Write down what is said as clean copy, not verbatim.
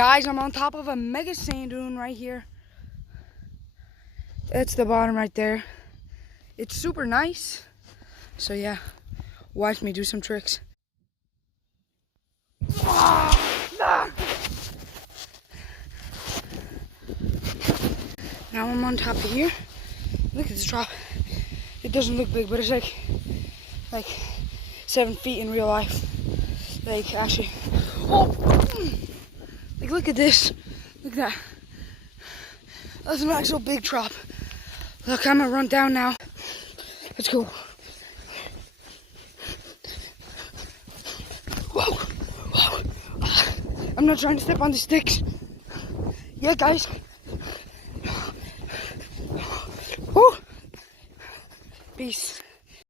Guys, I'm on top of a mega sand dune right here. That's the bottom right there. It's super nice. So yeah, watch me do some tricks. Now I'm on top of here. Look at this drop. It doesn't look big, but it's like 7 feet in real life. Like actually, oh, like look at this. Look at that. That's an actual big drop. Look, I'm gonna run down now. Let's go. Whoa, whoa. I'm not trying to step on the sticks. Yeah, guys.